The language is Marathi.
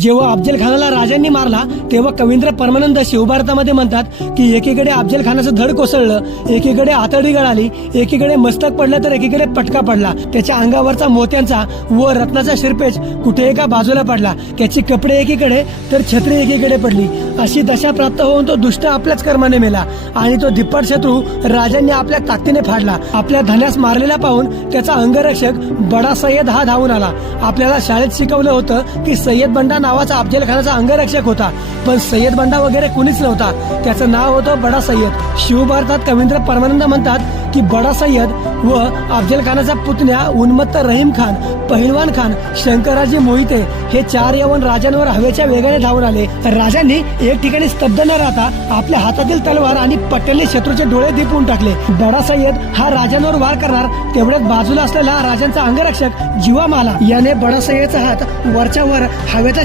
जेव्हा अफजल खानाला राजांनी मारला तेव्हा कवींद्र परमानंद शिवभारतामध्ये म्हणतात की एकीकडे अफजल खानाचं धड कोसळलं एकीकडे आतडी गळाली एकीकडे मस्तक पडलं तर एकीकडे पटका पडला. त्याच्या अंगावरचा मोत्यांचा व रत्नाचा शिरपेच कुठे एका बाजूला पडला. त्याची कपडे एकीकडे तर छत्री एकीकडे पडली. अशी दशा प्राप्त होऊन तो दुष्ट आपल्याच कर्माने मेला आणि तो दिप्पट शत्रू राजांनी आपल्या ताकदीने फाडला. आपल्या धन्यास मारलेला पाहून त्याचा अंगरक्षक बडा सय्यद हा धावून आला. आपल्याला शाळेत शिकवलं होतं की सय्यद बंडा नावाचा अफजल खानाचा अंगरक्षक होता. पण सय्यद बंडा वगैरे कुणीच नव्हता. त्याचं नाव होतं बडा सय्यद. शिवभारतात कवींद्र परमानंद म्हणतात की बडा सय्यद व अफजल खानाचा पुतण्या उन्मत्त रहीम खान पहिलवान खान शंकराजी मोहिते हे चार यवन राजांवर हवेच्या वेगाने धावून आले. राजांनी एक ठिकाणी स्तब्ध न राहता आपल्या हातातील तलवार आणि पटेलने शत्रूचे डोळे दिपवून टाकले. बडा सय्यद हा राजांवर वार करणार तेवढ्याच बाजूला असलेला राजांचा अंगरक्षक जीवा माला याने बडा सय्यदचा हात वरच्या वर हवेचा